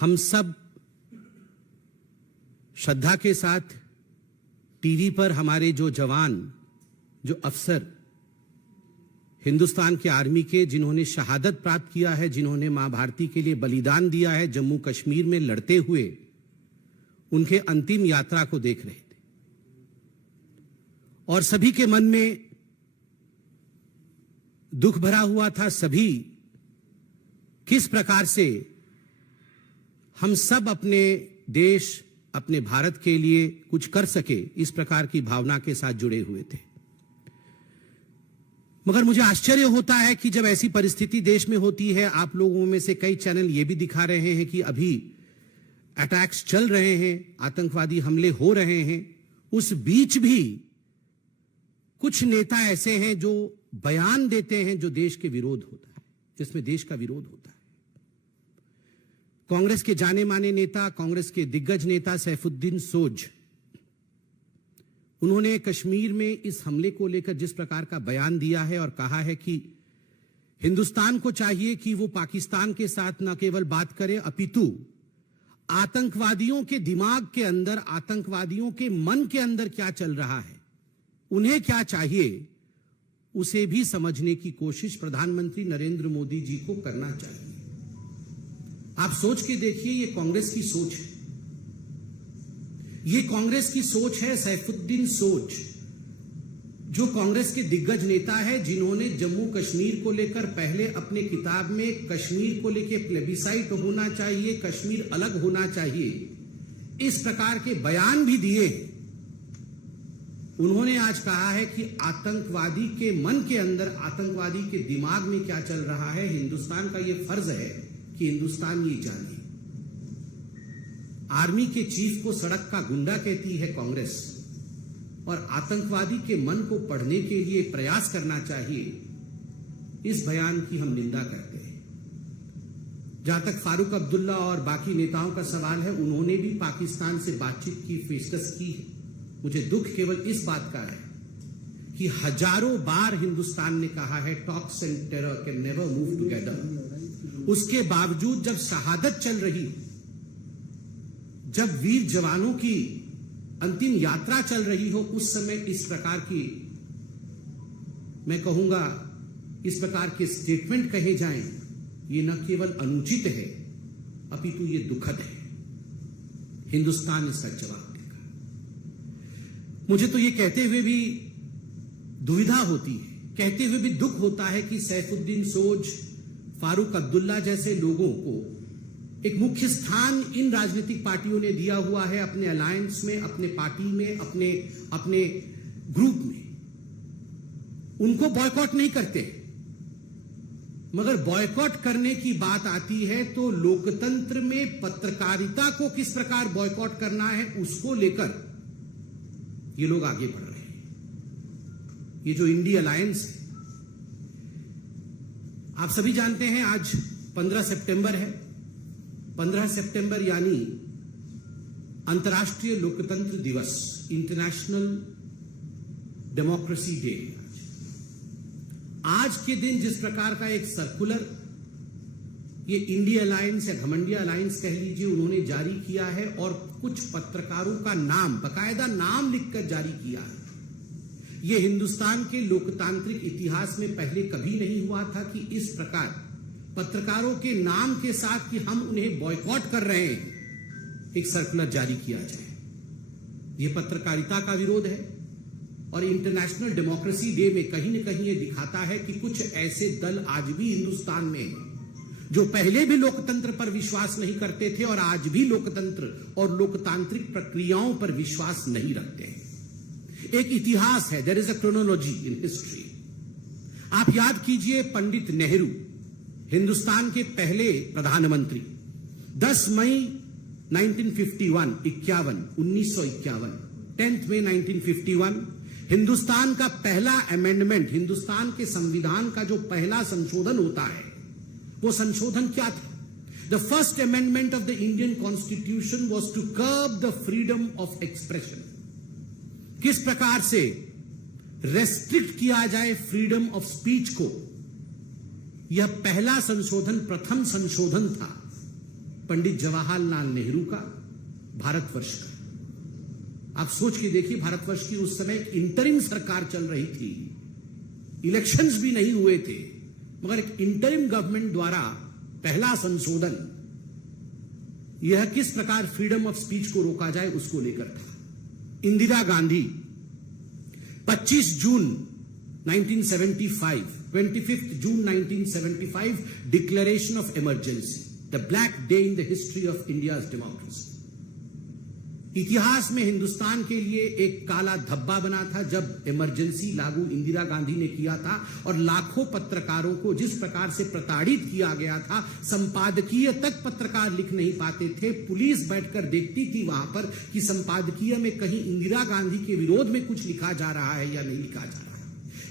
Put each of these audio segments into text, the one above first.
हम सब श्रद्धा के साथ टीवी पर हमारे जो जवान, जो अफसर हिंदुस्तान के आर्मी के, जिन्होंने शहादत प्राप्त किया है, जिन्होंने मां भारती के लिए बलिदान दिया है जम्मू कश्मीर में लड़ते हुए, उनके अंतिम यात्रा को देख रहे थे। और सभी के मन में दुख भरा हुआ था। सभी किस प्रकार से हम सब अपने देश, अपने भारत के लिए कुछ कर सके, इस प्रकार की भावना के साथ जुड़े हुए थे। मगर मुझे आश्चर्य होता है कि जब ऐसी परिस्थिति देश में होती है, आप लोगों में से कई चैनल ये भी दिखा रहे हैं कि अभी अटैक्स चल रहे हैं, आतंकवादी हमले हो रहे हैं, उस बीच भी कुछ नेता ऐसे हैं जो बयान देते हैं जो देश के विरोध होता है, जिसमें देश का विरोध होता है। कांग्रेस के जाने माने नेता, कांग्रेस के दिग्गज नेता सैफुद्दीन सोज, उन्होंने कश्मीर में इस हमले को लेकर जिस प्रकार का बयान दिया है और कहा है कि हिंदुस्तान को चाहिए कि वो पाकिस्तान के साथ न केवल बात करे, अपितु आतंकवादियों के दिमाग के अंदर, आतंकवादियों के मन के अंदर क्या चल रहा है, उन्हें क्या चाहिए, उसे भी समझने की कोशिश प्रधानमंत्री नरेंद्र मोदी जी को करना चाहिए। आप सोच के देखिए, ये कांग्रेस की सोच है, ये कांग्रेस की सोच है। सैफुद्दीन सोज जो कांग्रेस के दिग्गज नेता है, जिन्होंने जम्मू कश्मीर को लेकर पहले अपने किताब में कश्मीर को लेकर प्लेबिसाइट होना चाहिए, कश्मीर अलग होना चाहिए, इस प्रकार के बयान भी दिए। उन्होंने आज कहा है कि आतंकवादी के मन के अंदर, आतंकवादी के दिमाग में क्या चल रहा है, हिंदुस्तान का यह फर्ज है कि हिंदुस्तान ये जाने। आर्मी के चीफ को सड़क का गुंडा कहती है कांग्रेस, और आतंकवादी के मन को पढ़ने के लिए प्रयास करना चाहिए, इस बयान की हम निंदा करते हैं। जहां तक फारूक अब्दुल्ला और बाकी नेताओं का सवाल है, उन्होंने भी पाकिस्तान से बातचीत की, पेशकश की। मुझे दुख केवल इस बात का है कि हजारों बार हिंदुस्तान ने कहा है talks and terror can never move together. उसके बावजूद जब शहादत चल रही, जब वीर जवानों की अंतिम यात्रा चल रही हो, उस समय इस प्रकार की, मैं कहूंगा, इस प्रकार के स्टेटमेंट कहे जाएं, ये न केवल अनुचित है, अपितु ये दुखद है। हिंदुस्तान इसका जवाब देगा। मुझे तो ये कहते हुए भी दुविधा होती है, कहते हुए भी दुख होता है कि सैफुद्दीन सोज, फारूक अब्दुल्ला जैसे लोगों को एक मुख्य स्थान इन राजनीतिक पार्टियों ने दिया हुआ है, अपने अलायंस में, अपने पार्टी में, अपने ग्रुप में। उनको बॉयकॉट नहीं करते, मगर बॉयकॉट करने की बात आती है तो लोकतंत्र में पत्रकारिता को किस प्रकार बॉयकॉट करना है, उसको लेकर ये लोग आगे बढ़ रहे हैं। ये जो इंडी अलायंस है, आप सभी जानते हैं आज 15 सितंबर है। 15 सितंबर यानी अंतर्राष्ट्रीय लोकतंत्र दिवस, इंटरनेशनल डेमोक्रेसी डे। आज के दिन जिस प्रकार का एक सर्कुलर ये इंडिया अलायंस या घमंडिया अलायंस कह लीजिए, उन्होंने जारी किया है, और कुछ पत्रकारों का नाम, बकायदा नाम लिखकर जारी किया है। यह हिंदुस्तान के लोकतांत्रिक इतिहास में पहले कभी नहीं हुआ था कि इस प्रकार पत्रकारों के नाम के साथ कि हम उन्हें बॉयकॉट कर रहे हैं, एक सर्कुलर जारी किया जाए। यह पत्रकारिता का विरोध है, और इंटरनेशनल डेमोक्रेसी डे में कहीं न कहीं यह दिखाता है कि कुछ ऐसे दल आज भी हिंदुस्तान में हैं जो पहले भी लोकतंत्र पर विश्वास नहीं करते थे और आज भी लोकतंत्र और लोकतांत्रिक प्रक्रियाओं पर विश्वास नहीं रखते हैं। एक इतिहास है, there is a chronology in history. आप याद कीजिए, पंडित नेहरू हिंदुस्तान के पहले प्रधानमंत्री, 10 मई 1951, 1951, 10 मई 1951, हिंदुस्तान का पहला अमेंडमेंट, हिंदुस्तान के संविधान का जो पहला संशोधन होता है, वो संशोधन क्या था? The first amendment of the Indian constitution was to curb the freedom of expression. किस प्रकार से रेस्ट्रिक्ट किया जाए फ्रीडम ऑफ स्पीच को, यह पहला संशोधन, प्रथम संशोधन था। पंडित जवाहरलाल नेहरू का, भारतवर्ष का। आप सोच के देखिए, भारतवर्ष की उस समय इंटरिम सरकार चल रही थी, इलेक्शंस भी नहीं हुए थे, मगर एक इंटरिम गवर्नमेंट द्वारा पहला संशोधन यह किस प्रकार फ्रीडम ऑफ स्पीच को रोका जाए उसको लेकर था। इंदिरा गांधी 25 जून 1975, 25 जून 1975 declaration of emergency, the black day in the history of India's democracy. इतिहास में हिंदुस्तान के लिए एक काला धब्बा बना था जब इमरजेंसी लागू इंदिरा गांधी ने किया था, और लाखों पत्रकारों को जिस प्रकार से प्रताड़ित किया गया था, संपादकीय तक पत्रकार लिख नहीं पाते थे। पुलिस बैठकर देखती थी वहां पर कि संपादकीय में कहीं इंदिरा गांधी के विरोध में कुछ लिखा जा रहा है या नहीं लिखा जा रहा है।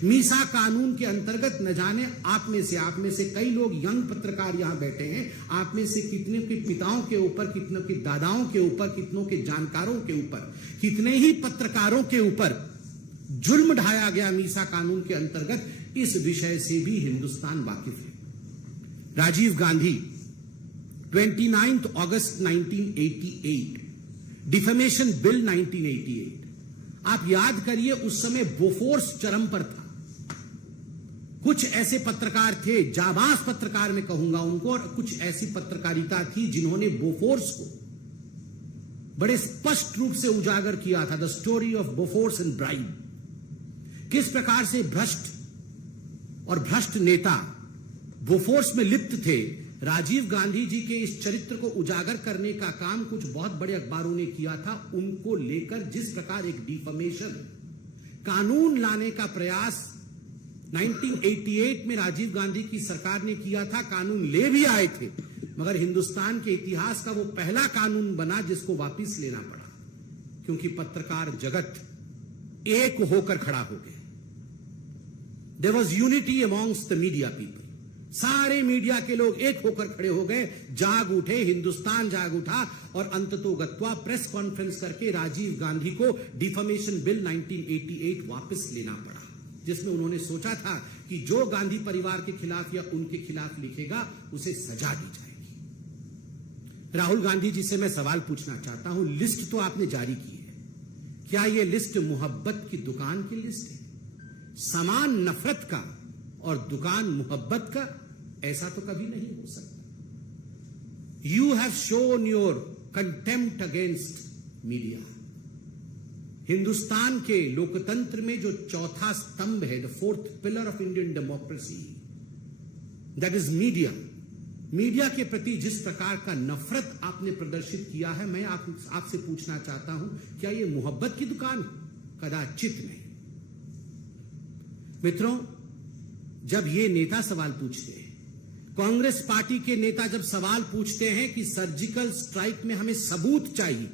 मीसा कानून के अंतर्गत न जाने आप में से कई लोग यंग पत्रकार यहां बैठे हैं, आप में से कितने के पिताओं के ऊपर, कितनों के दादाओं के ऊपर, कितनों के जानकारों के ऊपर, कितने ही पत्रकारों के ऊपर जुल्म ढाया गया मीसा कानून के अंतर्गत। इस विषय से भी हिंदुस्तान वाकिफ है। राजीव गांधी 29 अगस्त 1988, डिफेमेशन बिल 1988। आप याद करिए, उस समय बोफोर्स चरम पर था। कुछ ऐसे पत्रकार थे, जाबाज पत्रकार मैं कहूंगा उनको, और कुछ ऐसी पत्रकारिता थी जिन्होंने बोफोर्स को बड़े स्पष्ट रूप से उजागर किया था। The story of Bofors and bribe, किस प्रकार से भ्रष्ट और भ्रष्ट नेता बोफोर्स में लिप्त थे। राजीव गांधी जी के इस चरित्र को उजागर करने का काम कुछ बहुत बड़े अखबारों ने किया था। उनको लेकर जिस प्रकार एक डिफेमेशन कानून लाने का प्रयास 1988 में राजीव गांधी की सरकार ने किया था, कानून ले भी आए थे, मगर हिंदुस्तान के इतिहास का वो पहला कानून बना जिसको वापस लेना पड़ा, क्योंकि पत्रकार जगत एक होकर खड़ा हो गया। There was unity amongst the media people. सारे मीडिया के लोग एक होकर खड़े हो गए, जाग उठे, हिंदुस्तान जाग उठा, और अंततोगत्वा प्रेस कॉन्फ्रेंस करके राजीव गांधी को डिफेमेशन बिल 1988 वापस लेना पड़ा, जिसमें उन्होंने सोचा था कि जो गांधी परिवार के खिलाफ या उनके खिलाफ लिखेगा उसे सजा दी जाएगी। राहुल गांधी जी से मैं सवाल पूछना चाहता हूं, लिस्ट तो आपने जारी की है, क्या यह लिस्ट मोहब्बत की दुकान की लिस्ट है? सामान नफरत का और दुकान मोहब्बत का, ऐसा तो कभी नहीं हो सकता। You have shown your contempt against media. Hindustan के लोकतंत्र में जो चौथा स्तंभ है, the fourth pillar of Indian democracy, that is media. Media के प्रति जिस प्रकार का नफरत आपने प्रदर्शित किया है, मैं आपसे पूछना चाहता हूं, क्या यह मोहब्बत की दुकान है? कदाचित नहीं। मित्रों, जब ये नेता सवाल पूछते हैं, कांग्रेस पार्टी के नेता जब सवाल पूछते हैं कि सर्जिकल स्ट्राइक में हमें सबूत चाहिए,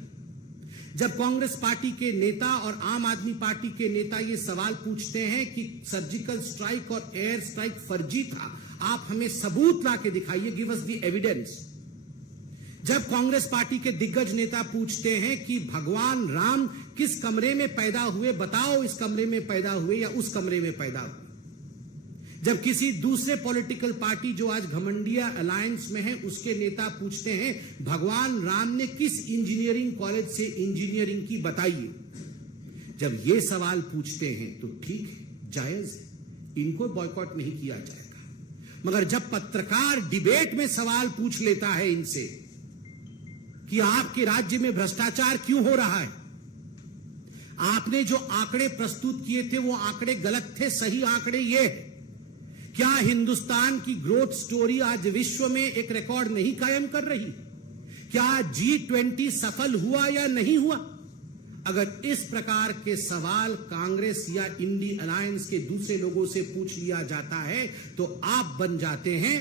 जब कांग्रेस पार्टी के नेता और आम आदमी पार्टी के नेता ये सवाल पूछते हैं कि सर्जिकल स्ट्राइक और एयर स्ट्राइक फर्जी था, आप हमें सबूत ला के दिखाइए, गिव अस द एविडेंस। जब कांग्रेस पार्टी के दिग्गज नेता पूछते हैं कि भगवान राम किस कमरे में पैदा हुए, बताओ इस कमरे में पैदा हुए या उस कमरे में पैदा हुए। जब किसी दूसरे पॉलिटिकल पार्टी जो आज घमंडिया अलायंस में है, उसके नेता पूछते हैं भगवान राम ने किस इंजीनियरिंग कॉलेज से इंजीनियरिंग की, बताइए। जब ये सवाल पूछते हैं तो ठीक है, जायज है, इनको बॉयकॉट नहीं किया जाएगा। मगर जब पत्रकार डिबेट में सवाल पूछ लेता है इनसे कि आपके राज्य में भ्रष्टाचार क्यों हो रहा है, आपने जो आंकड़े प्रस्तुत किए थे वो आंकड़े गलत थे, सही आंकड़े ये, क्या हिंदुस्तान की ग्रोथ स्टोरी आज विश्व में एक रिकॉर्ड नहीं कायम कर रही? क्या G20 सफल हुआ या नहीं हुआ? अगर इस प्रकार के सवाल कांग्रेस या इंडी अलायंस के दूसरे लोगों से पूछ लिया जाता है तो आप बन जाते हैं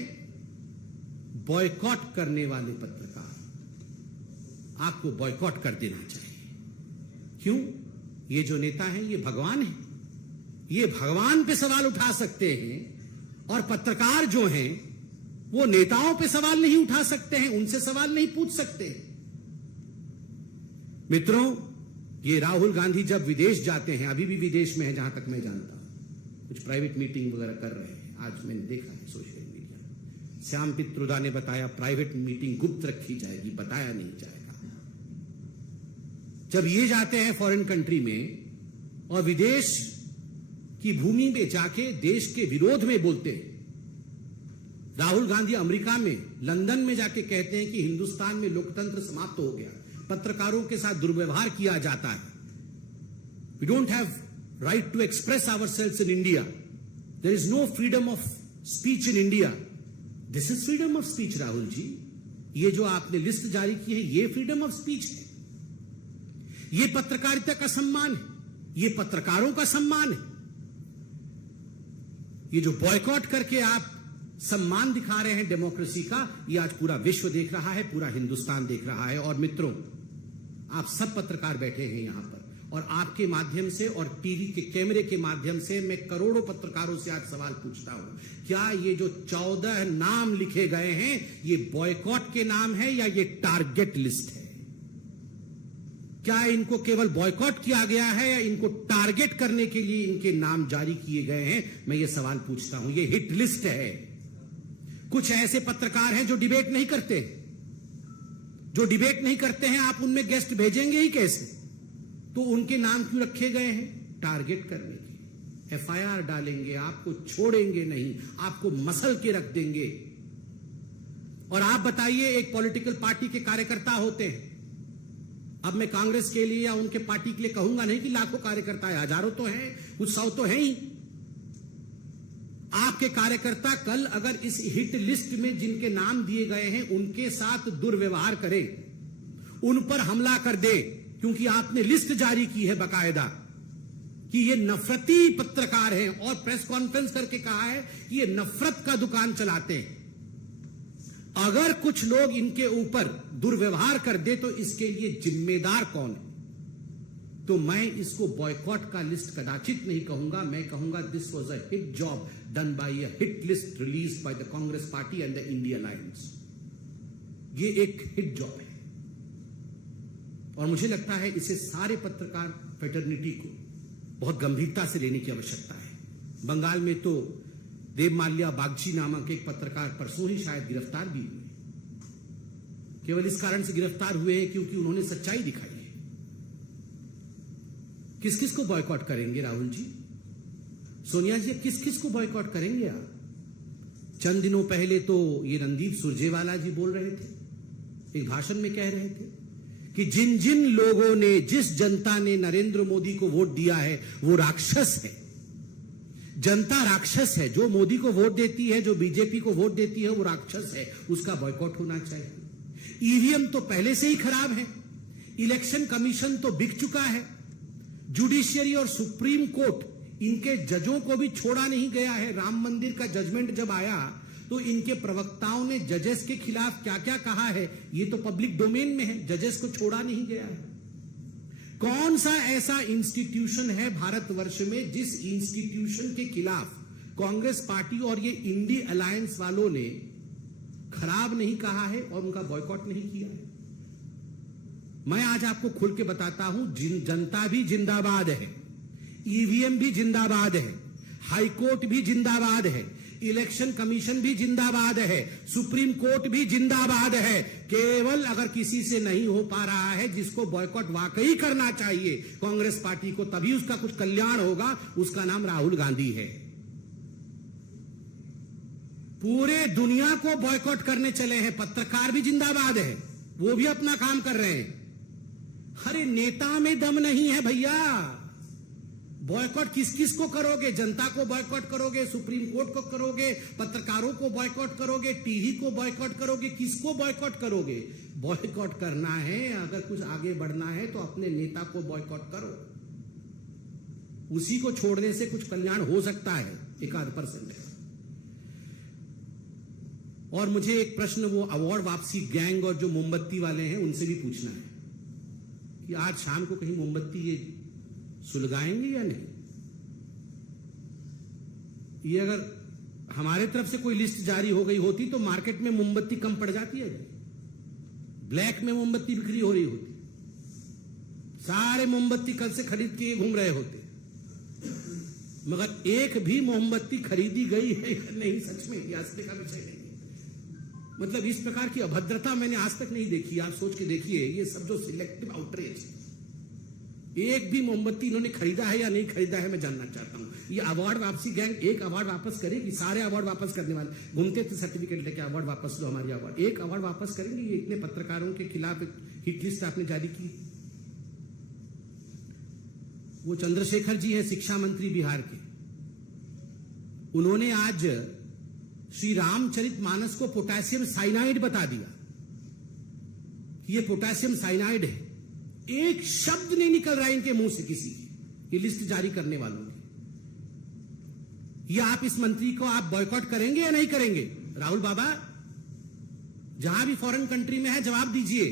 बॉयकॉट करने वाले पत्रकार। आपको बॉयकॉट कर देना चाहिए। क्यों? ये जो नेता हैं ये भगवान हैं, ये भगवान पे सवाल उठा सकते हैं, और पत्रकार जो हैं वो नेताओं पे सवाल नहीं उठा सकते हैं, उनसे सवाल नहीं पूछ सकते। मित्रों, ये राहुल गांधी जब विदेश जाते हैं, अभी भी विदेश में है जहां तक मैं जानता हूं, कुछ प्राइवेट मीटिंग वगैरह कर रहे हैं, आज मैंने देखा है सोशल मीडिया। श्याम पित्रोदा ने बताया प्राइवेट मीटिंग गुप्त रखी जाएगी, बताया नहीं जाएगा। जब ये जाते हैं फॉरेन कंट्री में और विदेश की भूमि में जाके देश के विरोध में बोलते हैं, राहुल गांधी अमेरिका में लंदन में जाके कहते हैं कि हिंदुस्तान में लोकतंत्र समाप्त हो गया, पत्रकारों के साथ दुर्व्यवहार किया जाता है, we don't have right to express ourselves in India, there is no freedom of speech in India. This is freedom of speech Rahul ji. ये जो आपने लिस्ट जारी की है ये फ्रीडम ऑफ स्पीच है, ये पत्रकारिता का सम्मान है, ये पत्रकारों का सम्मान है। ये जो बॉयकॉट करके आप सम्मान दिखा रहे हैं डेमोक्रेसी का, ये आज पूरा विश्व देख रहा है, पूरा हिंदुस्तान देख रहा है। और मित्रों, आप सब पत्रकार बैठे हैं यहां पर, और आपके माध्यम से और टीवी के कैमरे के माध्यम से मैं करोड़ों पत्रकारों से आज सवाल पूछता हूं, क्या ये जो 14 नाम लिखे गए हैं ये बॉयकॉट के नाम है या ये टारगेट लिस्ट है? क्या इनको केवल बॉयकॉट किया गया है या इनको टारगेट करने के लिए इनके नाम जारी किए गए हैं? मैं ये सवाल पूछता हूं। ये हिट लिस्ट है। कुछ ऐसे पत्रकार हैं जो डिबेट नहीं करते, जो डिबेट नहीं करते हैं, आप उनमें गेस्ट भेजेंगे ही कैसे? तो उनके नाम क्यों रखे गए हैं? टारगेट करने के। एफआईआर डालेंगे, आपको छोड़ेंगे नहीं, आपको मसल के रख देंगे। और आप बताइए, एक पॉलिटिकल पार्टी के कार्यकर्ता होते हैं, अब मैं कांग्रेस के लिए या उनके पार्टी के लिए कहूंगा नहीं कि लाखों कार्यकर्ता है, हजारों तो हैं, कुछ सौ तो हैं ही। आपके कार्यकर्ता कल अगर इस हिट लिस्ट में जिनके नाम दिए गए हैं उनके साथ दुर्व्यवहार करें, उन पर हमला कर दे, क्योंकि आपने लिस्ट जारी की है बकायदा कि ये नफरती पत्रकार हैं, और प्रेस कॉन्फ्रेंस करके कहा है कि ये नफरत का दुकान चलाते हैं। अगर कुछ लोग इनके ऊपर दुर्व्यवहार कर दे तो इसके लिए जिम्मेदार कौन है? तो मैं इसको बॉयकॉट का लिस्ट कदाचित नहीं कहूंगा, मैं कहूंगा this was a hit job done by a hit list released by the Congress party and the India alliance. ये एक हिट जॉब है, और मुझे लगता है इसे सारे पत्रकार फेटर्निटी को बहुत गंभीरता से लेने की आवश्यकता है। बंगाल में तो देवमाल्या बागची नामक एक पत्रकार परसों ही शायद गिरफ्तार भी हुए, केवल इस कारण से गिरफ्तार हुए हैं क्योंकि उन्होंने सच्चाई दिखाई है। किस किस को बॉयकॉट करेंगे राहुल जी? सोनिया जी, किस किस को बॉयकॉट करेंगे आप? चंद दिनों पहले तो ये रणदीप सुरजेवाला जी बोल रहे थे, एक भाषण में कह रहे थे कि जिन जिन लोगों ने, जिस जनता ने नरेंद्र मोदी को वोट दिया है वो राक्षस है। जनता राक्षस है, जो मोदी को वोट देती है, जो बीजेपी को वोट देती है वो राक्षस है, उसका बॉयकॉट होना चाहिए। ईवीएम तो पहले से ही खराब है, इलेक्शन कमीशन तो बिक चुका है, जुडिशियरी और सुप्रीम कोर्ट, इनके जजों को भी छोड़ा नहीं गया है। राम मंदिर का जजमेंट जब आया तो इनके प्रवक्ताओं ने जजेस के खिलाफ क्या क्या कहा है ये तो पब्लिक डोमेन में है, जजेस को छोड़ा नहीं गया है। कौन सा ऐसा इंस्टीट्यूशन है भारतवर्ष में जिस इंस्टीट्यूशन के खिलाफ कांग्रेस पार्टी और ये इंडी अलायंस वालों ने खराब नहीं कहा है और उनका बॉयकॉट नहीं किया है? मैं आज आपको खुल के बताता हूं, जनता भी जिंदाबाद है, ईवीएम भी जिंदाबाद है, हाईकोर्ट भी जिंदाबाद है, इलेक्शन कमीशन भी जिंदाबाद है, सुप्रीम कोर्ट भी जिंदाबाद है। केवल अगर किसी से नहीं हो पा रहा है, जिसको बॉयकॉट वाकई करना चाहिए कांग्रेस पार्टी को, तभी उसका कुछ कल्याण होगा, उसका नाम राहुल गांधी है। पूरे दुनिया को बॉयकॉट करने चले हैं, पत्रकार भी जिंदाबाद है, वो भी अपना काम कर रहे हैं। अरे नेता में दम नहीं है भैया, बॉयकॉट किस किस को करोगे? जनता को बॉयकॉट करोगे, सुप्रीम कोर्ट को करोगे, पत्रकारों को बॉयकॉट करोगे, टीवी को बॉयकॉट करोगे, किसको बॉयकॉट करोगे? बॉयकॉट करना है, अगर कुछ आगे बढ़ना है तो अपने नेता को बॉयकॉट करो, उसी को छोड़ने से कुछ कल्याण हो सकता है, 1% है। और मुझे एक प्रश्न वो अवार्ड वापसी गैंग और जो मोमबत्ती वाले हैं उनसे भी पूछना है कि आज शाम को कहीं मोमबत्ती ये सुलगाएंगे या नहीं? ये अगर हमारे तरफ से कोई लिस्ट जारी हो गई होती तो मार्केट में मोमबत्ती कम पड़ जाती है, ब्लैक में मोमबत्ती बिक्री हो रही होती, सारे मोमबत्ती कल से खरीद के घूम रहे होते, मगर एक भी मोमबत्ती खरीदी गई है नहीं, सच में हंसने का विषय नहीं। मतलब इस प्रकार की अभद्रता मैंने आज तक नहीं देखी। आप सोच के देखिए, ये सब जो सिलेक्टिव आउटरीच, एक भी मोमबत्ती इन्होंने खरीदा है या नहीं खरीदा है, मैं जानना चाहता हूं। ये अवार्ड वापसी गैंग एक अवार्ड वापस करेगी? सारे अवार्ड वापस करने वाले घूमते थे सर्टिफिकेट लेके, अवार्ड वापस लो, हमारी अवार्ड। एक अवार्ड वापस करेंगे? ये इतने पत्रकारों के खिलाफ हिट लिस्ट आपने जारी की। वो चंद्रशेखर जी है शिक्षा मंत्री बिहार के, उन्होंने आज श्री रामचरितमानस को पोटेशियम साइनाइड बता दिया कि ये पोटेशियम साइनाइड है। एक शब्द नहीं निकल रहा है इनके मुंह से किसी की, ये लिस्ट जारी करने वालों की। ये आप इस मंत्री को आप बॉयकॉट करेंगे या नहीं करेंगे? राहुल बाबा, जहां भी फॉरेन कंट्री में है जवाब दीजिए।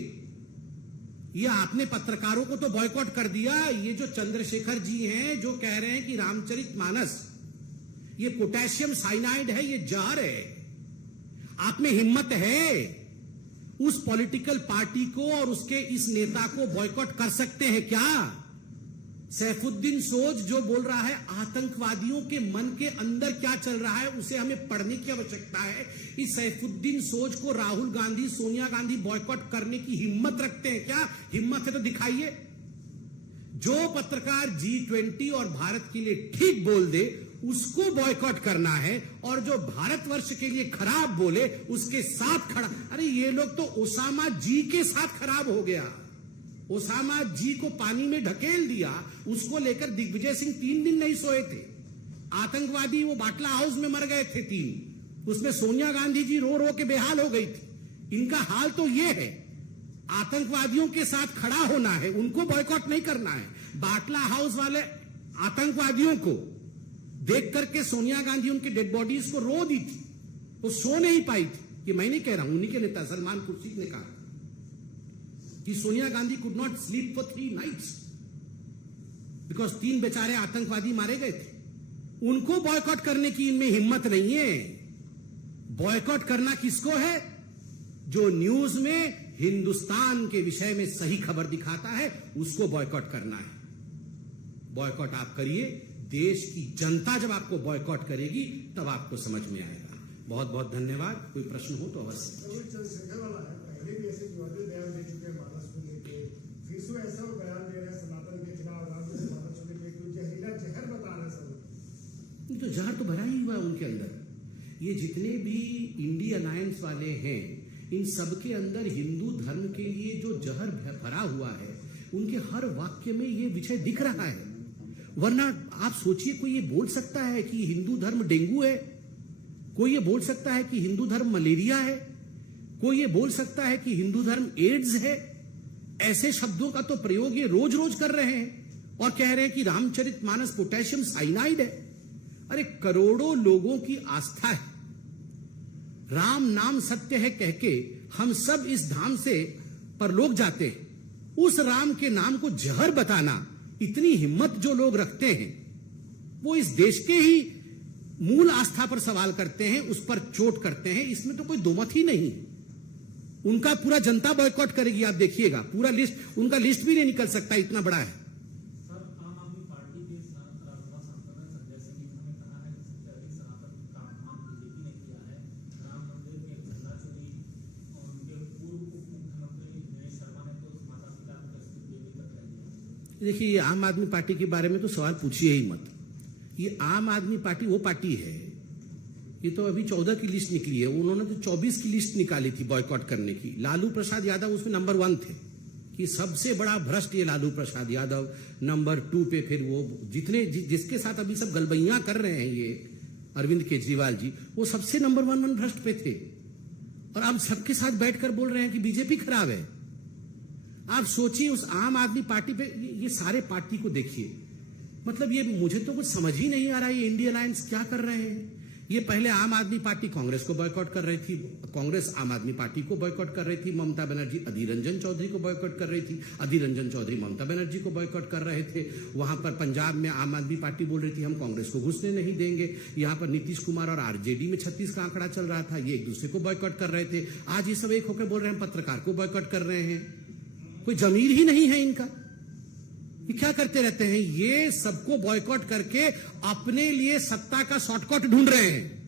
ये आपने पत्रकारों को तो बॉयकॉट कर दिया, ये जो चंद्रशेखर जी हैं जो कह रहे हैं कि रामचरितमानस ये पोटेशियम साइनाइड है, ये जहर है। आप में हिम्मत है उस पॉलिटिकल पार्टी को और उसके इस नेता को बॉयकॉट कर सकते हैं क्या? सैफुद्दीन सोज जो बोल रहा है, आतंकवादियों के मन के अंदर क्या चल रहा है उसे हमें पढ़ने की आवश्यकता है। इस सैफुद्दीन सोज को राहुल गांधी, सोनिया गांधी बॉयकॉट करने की हिम्मत रखते हैं क्या? हिम्मत है तो दिखाइए। जो पत्रकार G20 और भारत के लिए ठीक बोल दे उसको बॉयकॉट करना है, और जो भारतवर्ष के लिए खराब बोले उसके साथ खड़ा। अरे ये लोग तो ओसामा जी के साथ खराब हो गया। ओसामा जी को पानी में ढकेल दिया, उसको लेकर दिग्विजय सिंह 3 दिन नहीं सोए थे। आतंकवादी वो बाटला हाउस में मर गए थे 3, उसमें सोनिया गांधी जी रो रो के बेहाल हो गई थी। इनका हाल तो ये है, आतंकवादियों के साथ खड़ा होना है, उनको बॉयकॉट नहीं करना है। बाटला हाउस वाले आतंकवादियों को देख करके सोनिया गांधी उनकी डेड बॉडीज को रो दी थी, वो सो नहीं पाई थी। कि मैं नहीं कह रहा हूं, उन्हीं के नेता सलमान खुर्शीद ने कहा कि Sonia Gandhi could not sleep for 3 nights because 3 बेचारे आतंकवादी मारे गए थे। उनको बॉयकॉट करने की इनमें हिम्मत नहीं है। बॉयकॉट करना किसको है? जो न्यूज में हिंदुस्तान के विषय में सही खबर दिखाता है, उसको बॉयकॉट करना है। बॉयकॉट आप करिए, देश की जनता जब आपको बॉयकॉट करेगी तब आपको समझ में आएगा। बहुत बहुत धन्यवाद। कोई प्रश्न हो तो अवश्य। पहले भी ऐसे विवादित बयान दे चुके हैं मानस को लेके, फिर से ऐसा बयान दे रहे हैं सनातन के खिलाफ, रामचरितमानस को लेके जहरीला जहर बता रहे हैं सब। तो जहर तो भरा ही हुआ है उनके अंदर। ये जितने भी इंडी अलायंस वाले हैं, इन सबके अंदर हिंदू धर्म के लिए जो जहर भरा हुआ है, उनके हर वाक्य में ये विषय दिख रहा है। वरना आप सोचिए, कोई ये बोल सकता है कि हिंदू धर्म डेंगू है? कोई ये बोल सकता है कि हिंदू धर्म मलेरिया है? कोई ये बोल सकता है कि हिंदू धर्म एड्स है? ऐसे शब्दों का तो प्रयोग ये रोज रोज कर रहे हैं और कह रहे हैं कि रामचरितमानस पोटेशियम साइनाइड है। अरे करोड़ों लोगों की आस्था है, राम नाम सत्य है कह के हम सब इस धाम से परलोक जाते हैं। उस राम के नाम को जहर बताना, इतनी हिम्मत जो लोग रखते हैं, वो इस देश के ही मूल आस्था पर सवाल करते हैं, उस पर चोट करते हैं। इसमें तो कोई दोमत ही नहीं। उनका पूरा जनता बॉयकॉट करेगी, आप देखिएगा। पूरा लिस्ट, उनका लिस्ट भी नहीं निकल सकता, इतना बड़ा है। सर, आम आदमी पार्टी के राज्यसभा सांसद संजय सिंह ने कहा है कि सबसे अधिक सनातन का अपमान बीजेपी ने किया है। राम मंदिर के झंडा चोरी और उनके पूर्व उप मुख्यमंत्री दिनेश शर्मा ने तो माता पिता को देवी तक कह दिया। देखिए, ये आम आदमी पार्टी के बारे में तो सवाल पूछिए ही मत। ये आम आदमी पार्टी वो पार्टी है, ये तो अभी 14 की लिस्ट निकली है, उन्होंने तो 24 की लिस्ट निकाली थी बॉयकॉट करने की। लालू प्रसाद यादव उसमें नंबर 1 थे कि सबसे बड़ा भ्रष्ट ये लालू प्रसाद यादव। नंबर 2 पे फिर वो जिसके साथ अभी सब गलबैयां कर रहे हैं ये अरविंद केजरीवाल जी, वो सबसे नंबर 1 भ्रष्ट पे थे। और अब सबके साथ बैठकर बोल रहे हैं कि बीजेपी खराब है। आप सोचिए, उस आम आदमी पार्टी पे ये सारे पार्टी को देखिए। मतलब ये मुझे तो कुछ समझ ही नहीं आ रहा है, ये इंडिया अलायंस क्या कर रहे हैं। ये पहले आम आदमी पार्टी कांग्रेस को बॉयकॉट कर रही थी, कांग्रेस आम आदमी पार्टी को बॉयकॉट कर रही थी, ममता बनर्जी अधीर रंजन चौधरी को बॉयकॉट कर रही थी, अधीर रंजन चौधरी ममता बनर्जी को बॉयकॉट कर रहे थे। वहां पर पंजाब में आम आदमी पार्टी बोल रही थी हम कांग्रेस को घुसने नहीं देंगे। यहाँ पर नीतीश कुमार और आरजेडी में 36 का आंकड़ा चल रहा था, ये एक दूसरे को बॉयकॉट कर रहे थे। आज ये सब एक होकर बोल रहे हैं पत्रकार को बॉयकॉट कर रहे हैं। कोई जमीर ही नहीं है इनका, ये क्या करते रहते हैं। ये सबको बॉयकॉट करके अपने लिए सत्ता का शॉर्टकट ढूंढ रहे हैं।